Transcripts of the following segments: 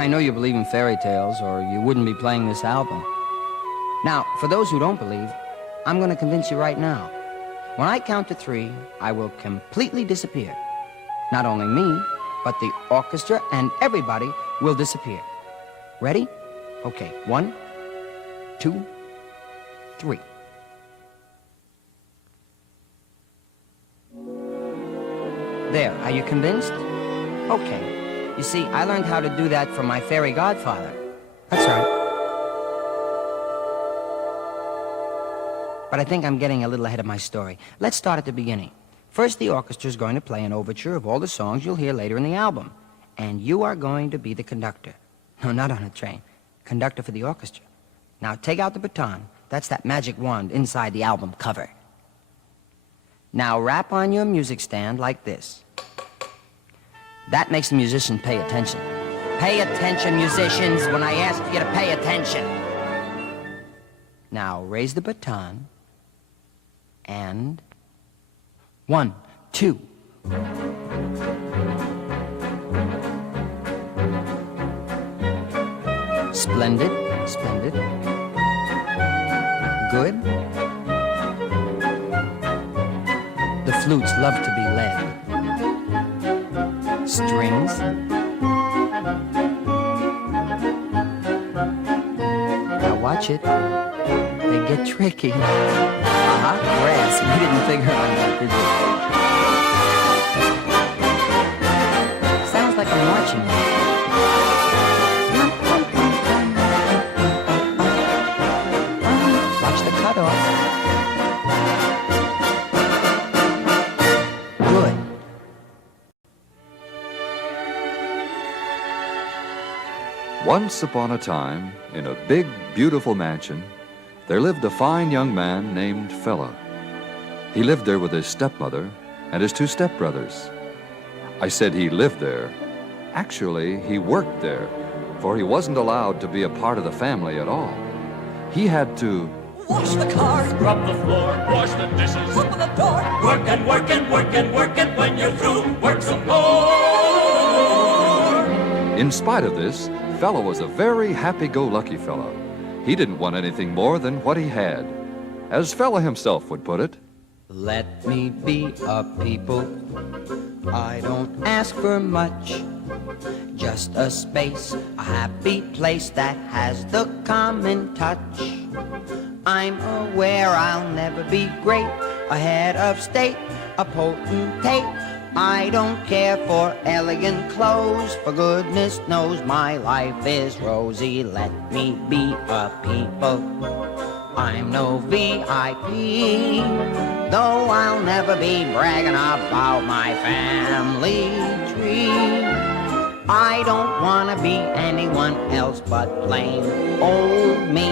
I know you believe in fairy tales, or you wouldn't be playing this album. Now, for those who don't believe, I'm going to convince you right now. When I count to 3, I will completely disappear. Not only me, but the orchestra and everybody will disappear. Ready? Okay, 1, 2, 3. There, are you convinced? Okay. You see, I learned how to do that from my fairy godfather. That's right. But I think I'm getting a little ahead of my story. Let's start at the beginning. First, the orchestra's going to play an overture of all the songs you'll hear later in the album. And you are going to be the conductor. No, not on a train. Conductor for the orchestra. Now, take out the baton. That's that magic wand inside the album cover. Now, rap on your music stand like this. That makes the musician pay attention. Pay attention, musicians, when I ask you to pay attention. Now, raise the baton. And 1, 2. Splendid, splendid. Good. The flutes love to be led. Strings. Now watch it. They get tricky. Brass. You didn't figure on that, did you? Sounds like I'm watching you. Watch the cutoff. Good. Once upon a time, in a big, beautiful mansion, there lived a fine young man named Fella. He lived there with his stepmother and his 2 stepbrothers. I said he lived there. Actually, he worked there, for he wasn't allowed to be a part of the family at all. He had to wash the car, scrub the floor, wash the dishes, open the door, work and work and work and work, and when you're through, work some more. In spite of this, Fella was a very happy-go-lucky fellow. He didn't want anything more than what he had. As Fella himself would put it, let me be a people. I don't ask for much. Just a space, a happy place that has the common touch. I'm aware I'll never be great, a head of state, a potentate. I don't care for elegant clothes, for goodness knows my life is rosy. Let me be a people. I'm no VIP, though I'll never be bragging about my family tree. I don't want to be anyone else but plain old me.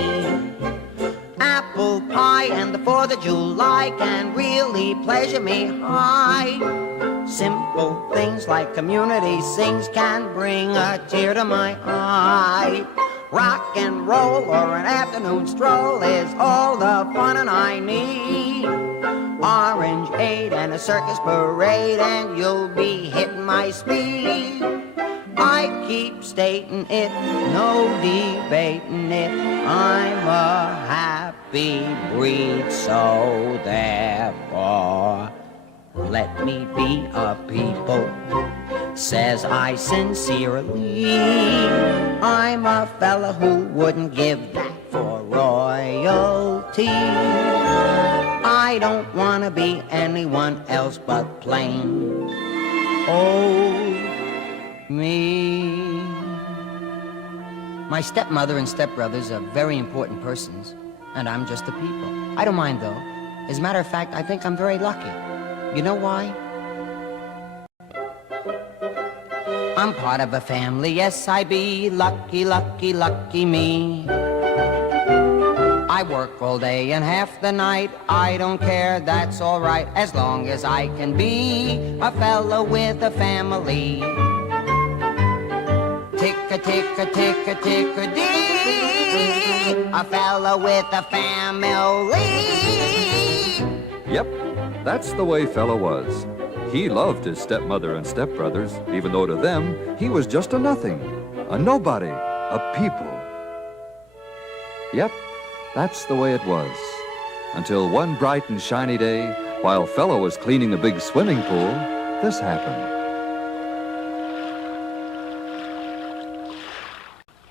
Apple pie and the 4th of July can really pleasure me high. Simple things like community sings can bring a tear to my eye. Rock and roll or an afternoon stroll is all the fun and I need. Orangeade and a circus parade and you'll be hitting my speed. I keep stating it, no debating it. I'm a happy breed, so therefore let me be a people. Says I sincerely, I'm a fella who wouldn't give that for royalty. I don't want to be anyone else but plain old me. My stepmother and stepbrothers are very important persons, and I'm just a people. I don't mind, though. As a matter of fact, I think I'm very lucky. You know why? I'm part of a family, yes I be. Lucky, lucky, lucky me. I work all day and half the night. I don't care, that's all right, as long as I can be a fellow with a family. Ticka-Dee, a fellow with a family. yep, that's the way Fella was. He loved his stepmother and stepbrothers, even though to them, he was just a nothing. a nobody, a people. Yep, that's the way it was. Until one bright and shiny day, while Fella was cleaning a big swimming pool, this happened.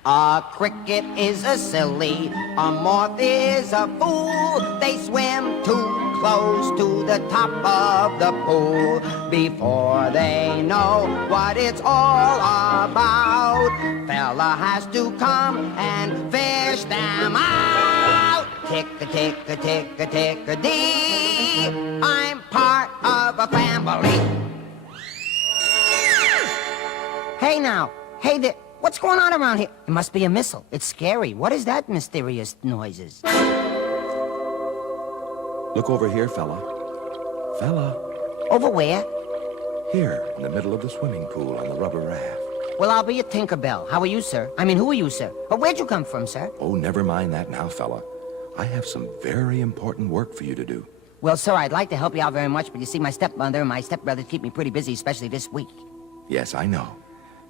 A cricket is a silly, a moth is a fool. They swim too close to the top of the pool before they know what it's all about. Fella has to come and fish them out. Ticka-Dee, I'm part of a family. Hey now, hey there. What's going on around here? It must be a missile. It's scary. What is that mysterious noises? Look over here, Fella. Fella. Over where? Here, in the middle of the swimming pool on the rubber raft. Well, I'll be a Tinkerbell. How are you, sir? I mean, who are you, sir? Or where'd you come from, sir? Oh, never mind that now, Fella. I have some very important work for you to do. Well, sir, I'd like to help you out very much, but you see, my stepmother and my stepbrother keep me pretty busy, especially this week. Yes, I know.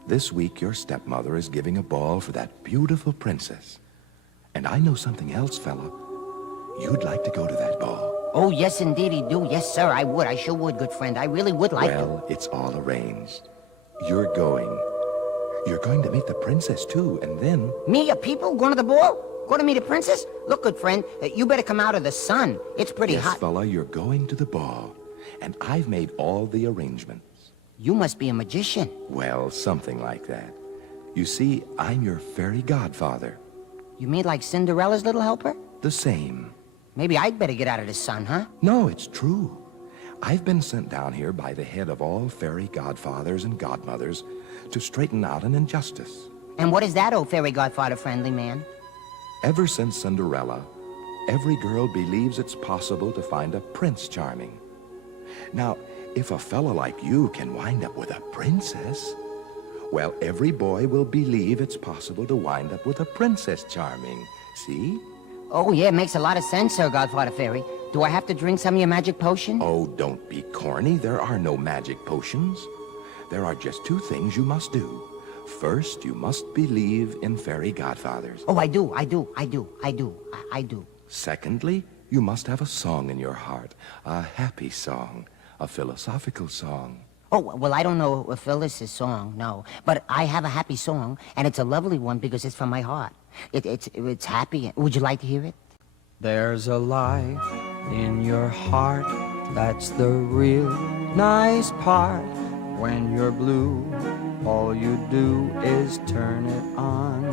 This week, your stepmother is giving a ball for that beautiful princess. And I know something else, Fella. You'd like to go to that ball. Oh, yes, indeed, he do. Yes, sir, I would. I sure would, good friend. I really would like to. Well, it's all arranged. You're going. You're going to meet the princess, too, and then... Me, a people, going to the ball? Going to meet a princess? Look, good friend, you better come out of the sun. It's pretty hot. Yes, Fella, you're going to the ball. And I've made all the arrangements. You must be a magician. Well, something like that. You see, I'm your fairy godfather. You mean like Cinderella's little helper? The same. Maybe I'd better get out of the sun, huh? No, it's true. I've been sent down here by the head of all fairy godfathers and godmothers to straighten out an injustice. And what is that, oh fairy godfather friendly man? Ever since Cinderella, every girl believes it's possible to find a Prince Charming. Now, if a fella like you can wind up with a princess, well, every boy will believe it's possible to wind up with a Princess Charming. See? Oh, yeah, it makes a lot of sense, sir, Godfather Fairy. Do I have to drink some of your magic potion? Oh, don't be corny. There are no magic potions. There are just two things you must do. First, you must believe in fairy godfathers. Oh, I do. Secondly, you must have a song in your heart, a happy song, a philosophical song. Oh, well, I don't know Phyllis's song, no. But I have a happy song, and it's a lovely one because it's from my heart. It's happy. Would you like to hear it? There's a light in your heart, that's the real nice part. When you're blue, all you do is turn it on.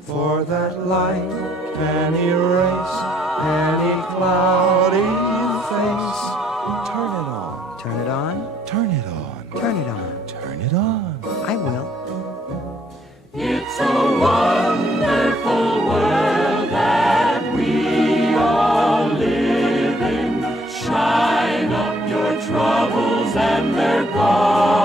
For that light can erase any cloudy face. Turn it on. Turn it on? Turn it on. Turn it on. Turn it on. I will. It's a wonderful world that we all live in. Shine up your troubles and they're gone.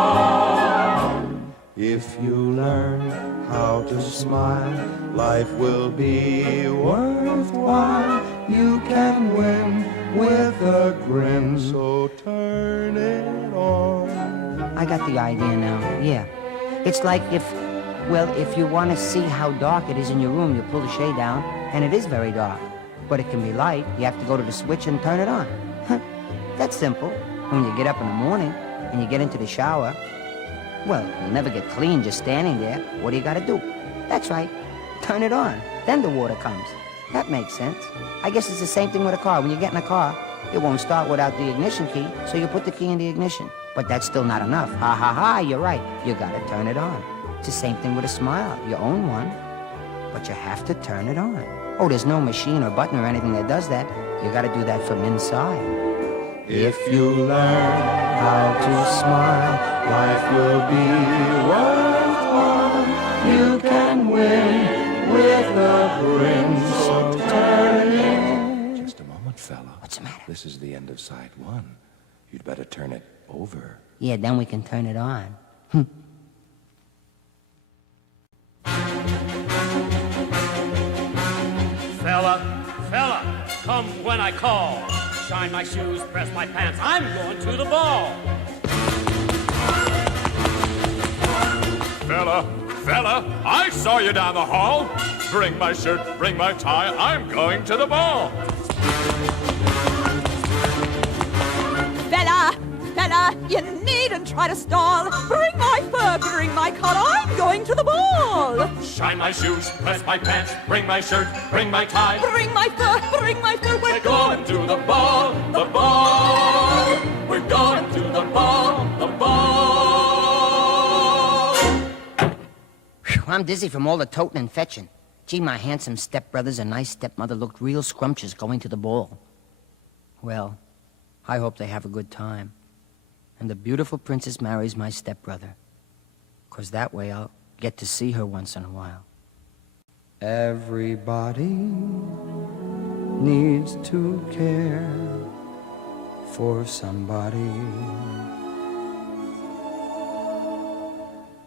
If you learn how to smile, life will be worthwhile. You can win with a grin, so turn it on. I got the idea now, yeah. It's like if you want to see how dark it is in your room, you pull the shade down, and it is very dark. But it can be light. You have to go to the switch and turn it on. That's simple. When you get up in the morning and you get into the shower, well, you'll never get clean just standing there. What do you got to do? That's right. Turn it on. Then the water comes. That makes sense. I guess it's the same thing with a car. When you get in a car, it won't start without the ignition key, so you put the key in the ignition. But that's still not enough. Ha ha ha, you're right. You got to turn it on. It's the same thing with a smile. You own one, but you have to turn it on. Oh, there's no machine or button or anything that does that. You got to do that from inside. If you learn how to smile, life will be worthwhile. You can win with a grin, so turn it. Just a moment, fella. What's the matter? This is the end of side one. You'd better turn it over. Yeah, then we can turn it on. Fella, come when I call. Shine my shoes, press my pants, I'm going to the ball. Fella, I saw you down the hall. Bring my shirt, bring my tie, I'm going to the ball. Fella, you needn't try to stall. Bring my fur, bring my coat, I'm going to the ball. Shine my shoes, press my pants, bring my shirt, bring my tie. Bring my fur, We're going to the ball, the ball. We're going to the ball, the ball. Whew, I'm dizzy from all the toting and fetching. Gee, my handsome stepbrothers and nice stepmother looked real scrumptious going to the ball. Well, I hope they have a good time. And the beautiful princess marries my stepbrother. 'Cause that way I'll get to see her once in a while. Everybody needs to care for somebody.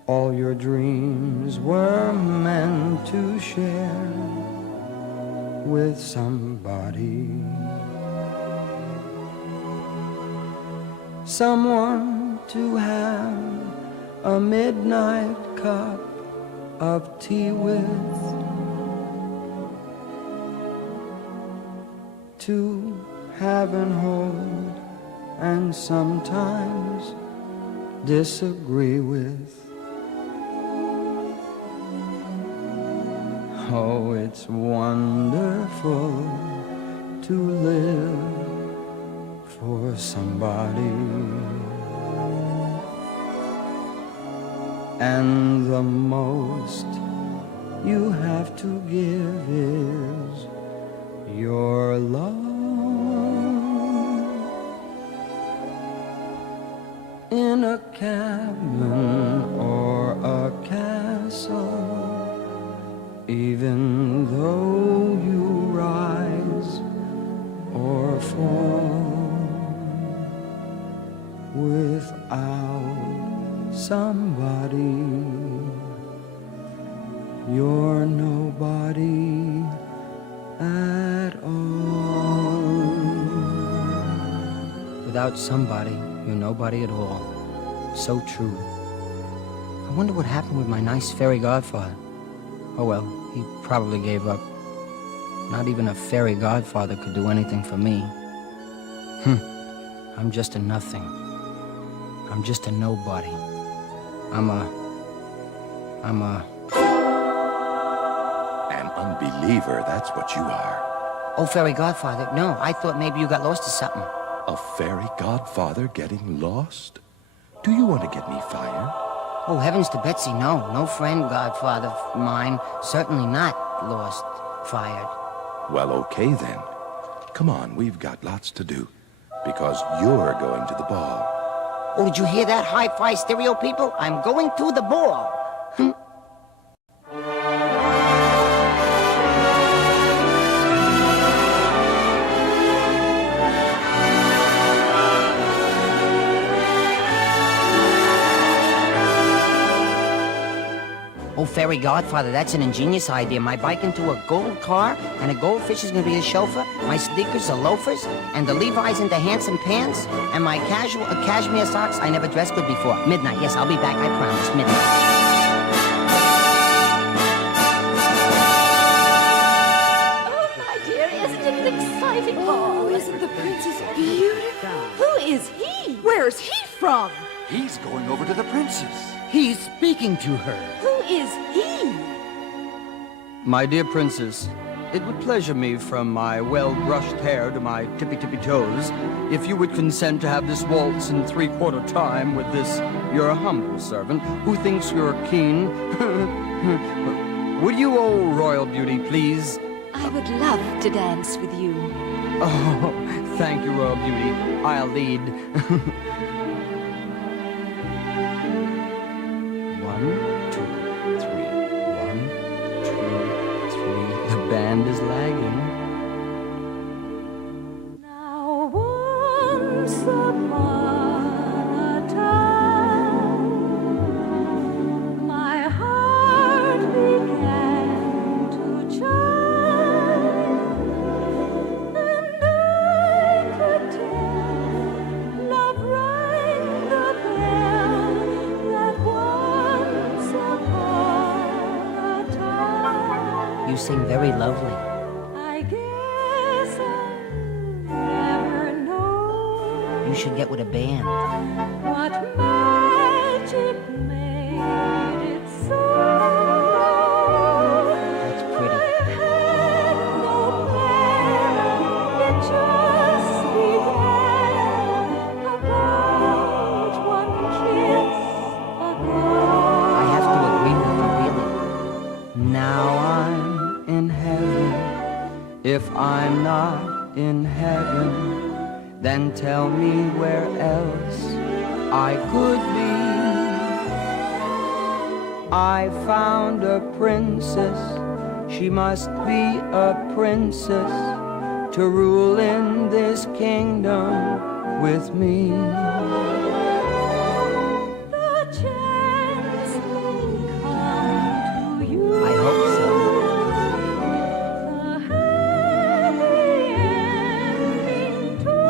All your dreams were meant to share with somebody. Someone to have a midnight cup of tea with, to have and hold and sometimes disagree with. Oh, it's wonderful to live for somebody. And the most you have to give is your love. In a cabin or a castle, even though you rise or fall, without somebody, you're nobody at all. Without somebody, you're nobody at all. So true. I wonder what happened with my nice fairy godfather. Oh well, he probably gave up. Not even a fairy godfather could do anything for me. I'm just a nothing. I'm just a nobody. I'm a... An unbeliever, that's what you are. Oh, fairy godfather, no, I thought maybe you got lost or something. A fairy godfather getting lost? Do you want to get me fired? Oh, heavens to Betsy, no. No friend godfather of mine. Certainly not lost, fired. Well, okay then. Come on, we've got lots to do. Because you're going to the ball. Oh, did you hear that, hi-fi stereo people? I'm going to the ball. Oh, fairy godfather, that's an ingenious idea. My bike into a gold car, and a goldfish is gonna be the chauffeur, my sneakers are loafers, and the Levi's into handsome pants, and my cashmere socks I never dressed good before. Midnight, yes, I'll be back, I promise, midnight. Oh, my dear, isn't it an exciting ball? Oh, isn't the princess beautiful? Who is he? Where's he from? He's going over to the princess. He's speaking to her. Who is he? My dear princess, it would pleasure me from my well-brushed hair to my tippy-tippy toes if you would consent to have this waltz in three-quarter time with this, your humble servant, who thinks you're keen. Would you, oh royal beauty, please? I would love to dance with you. Oh, thank you, royal beauty. I'll lead. 1, 2, 3. 1, 2, 3. The band is lagging. Now once upon a time, my heart began to chime, and I could tell love rang the bell that once upon sing very lovely. I guess I'll never know You should get with a band. what magic made it so. That's pretty. I had no plan, it just began about one kiss ago. I have to agree with you, really. Now I'm in heaven. If I'm not in heaven, then tell me where else I could be. I found a princess. She must be a princess to rule in this kingdom with me. The chance may come to you. I hope so. The happy ending too.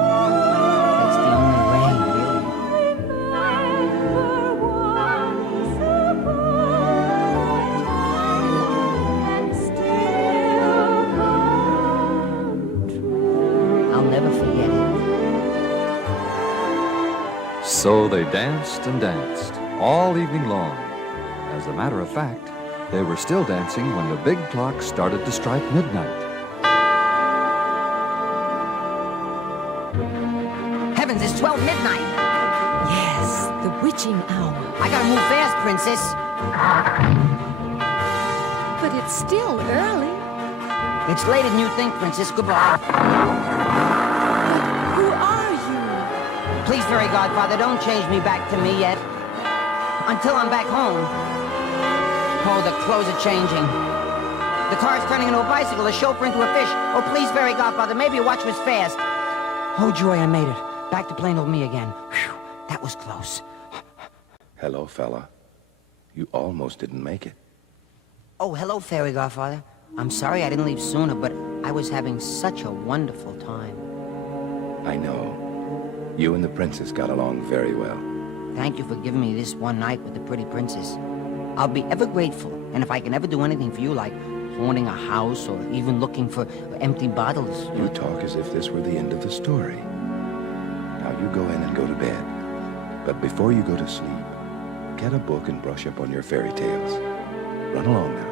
That's the only way, really. Remember once upon a time and still come true. I'll never forget it. So they danced and danced all evening long. As a matter of fact, they were still dancing when the big clock started to strike midnight. Heavens, it's 12 midnight. Yes, the witching hour. I gotta move fast, princess. But it's still early. It's later than you think, princess. Goodbye. Who are you? Please, fairy godfather, don't change me back to me yet. Until I'm back home. Oh, the clothes are changing. The car's turning into a bicycle, the chauffeur into a fish. Oh, please, fairy godfather, maybe your watch was fast. Oh, joy, I made it. Back to plain old me again. Whew, that was close. Hello, fella. You almost didn't make it. Oh, hello, fairy godfather. I'm sorry I didn't leave sooner, but I was having such a wonderful time. I know. You and the princess got along very well. Thank you for giving me this one night with the pretty princess. I'll be ever grateful, and if I can ever do anything for you, like haunting a house or even looking for empty bottles. You talk as if this were the end of the story. Now you go in and go to bed. But before you go to sleep, get a book and brush up on your fairy tales. Run along now.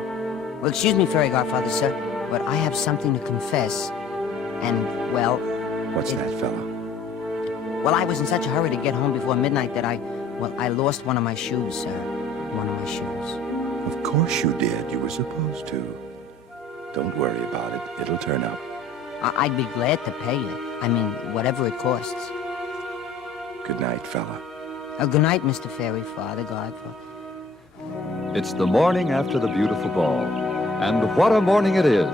Well, excuse me, fairy godfather, sir, but I have something to confess. And, well... What's that, fella? Well, I was in such a hurry to get home before midnight that I lost one of my shoes, sir. One of my shoes. Of course you did. You were supposed to. Don't worry about it. It'll turn up. I'd be glad to pay you. I mean, whatever it costs. Good night, fella. Good night, Mr. Fairy Father, Godfather. It's the morning after the beautiful ball. And what a morning it is!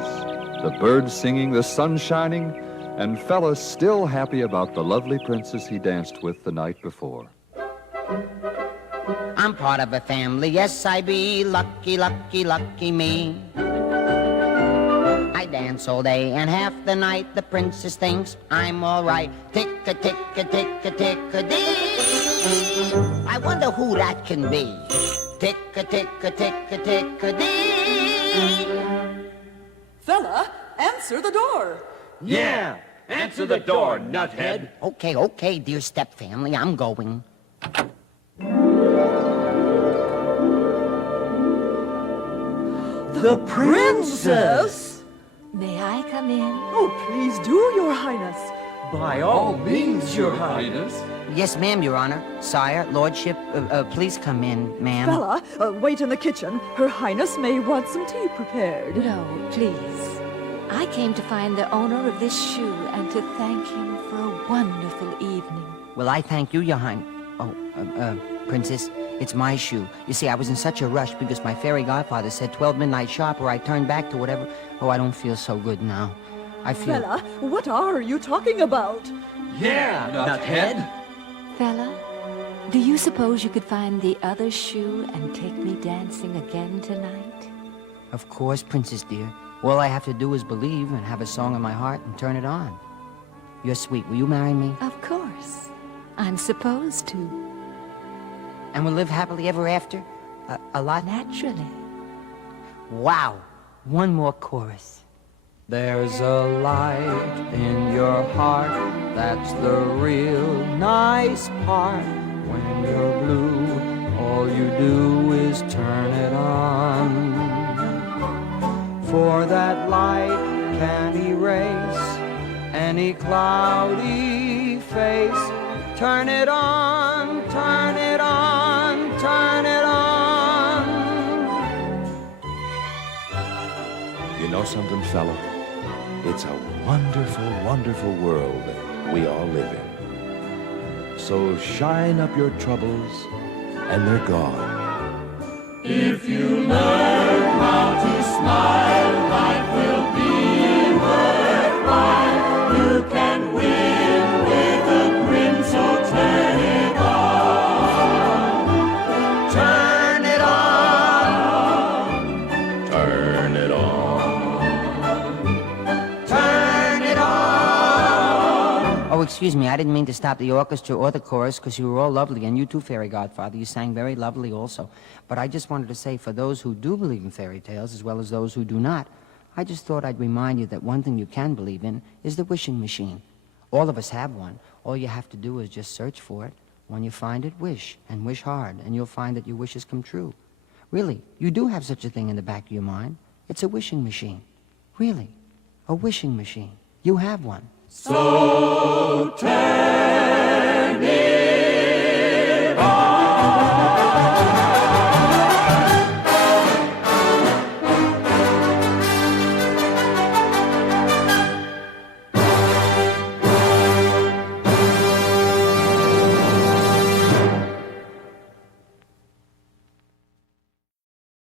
The birds singing, the sun shining, and Fella still happy about the lovely princess he danced with the night before. I'm part of a family, yes I be. Lucky, lucky, lucky me. I dance all day and half the night. The princess thinks I'm all right. Ticka-Ticka-Ticka-Ticka-Dee. I wonder who that can be. Ticka-Ticka-Ticka-Ticka-Dee. Fella, answer the door. Yeah! Answer the door, nuthead! Okay, dear step family, I'm going. The princess? May I come in? Oh, please do, Your Highness. By all means, Your Highness. Yes, ma'am, Your Honor. Sire, Lordship, please come in, ma'am. Fella, wait in the kitchen. Her Highness may want some tea prepared. No, please. I came to find the owner of this shoe and to thank him for a wonderful evening. Well, I thank you, Your Highness. Oh, Princess, it's my shoe. You see, I was in such a rush because my fairy godfather said 12 midnight sharp or I turned back to whatever. Oh, I don't feel so good now. I feel... Fella, what are you talking about? Yeah, nuthead! Fella, do you suppose you could find the other shoe and take me dancing again tonight? Of course, Princess dear. All I have to do is believe and have a song in my heart and turn it on. You're sweet. Will you marry me? Of course. I'm supposed to. And we'll live happily ever after? A lot? Naturally. Wow. one more chorus. There's a light in your heart, that's the real nice part. When you're blue, all you do is turn it on. For that light can erase any cloudy face. Turn it on, turn it on, turn it on. You know something, fella? It's a wonderful, wonderful world that we all live in. So shine up your troubles, and they're gone. If you learn how to smile, life will be worthwhile. You can win with a grin, so turn it on. Turn it on, Turn it on. turn it on. Oh, excuse me, I didn't mean to stop the orchestra or the chorus, because you were all lovely, and you too, Fairy Godfather. You sang very lovely also. But I just wanted to say, for those who do believe in fairy tales, as well as those who do not, I just thought I'd remind you that one thing you can believe in is the wishing machine. All of us have one. All you have to do is just search for it. When you find it, wish, and wish hard, and you'll find that your wishes come true. Really, you do have such a thing in the back of your mind. It's a wishing machine. Really, a wishing machine. You have one. So turn